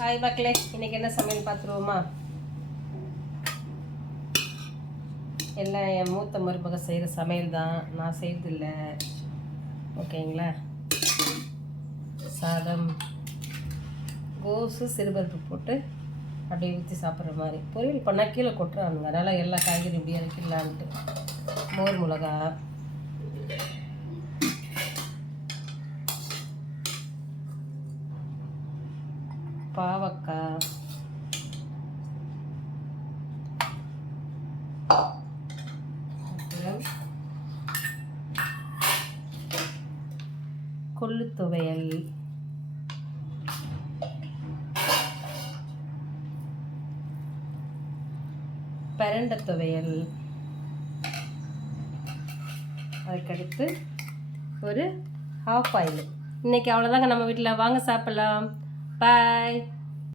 Hi மக்களே, இன்றைக்கி என்ன சமையல் பார்த்துருவோமா? எல்லாம் என் மூத்த மருமக செய்கிற சமையல் தான், நான் செய்கிறதில்ல. ஓகேங்களா? சாதம், கோஸு, சிறுபருப்பு போட்டு அப்படியே ஊற்றி சாப்பிட்ற மாதிரி பொரியல் பண்ணால் கீழே கொட்டுறானுங்க. அதனால் எல்லா காய்கறி இப்படி இறக்கிடலான்ட்டு. மோர் மிளகா, பாவக்காய், அப்புறம் கொள்ளு துவையல், பிரண்டை துவையல், அதுக்கடுத்து ஒரு ஹாஃப் ஆயில். இன்றைக்கி அவ்வளோதாங்க நம்ம வீட்டில். வாங்க சாப்பிட்லாம். பாய்.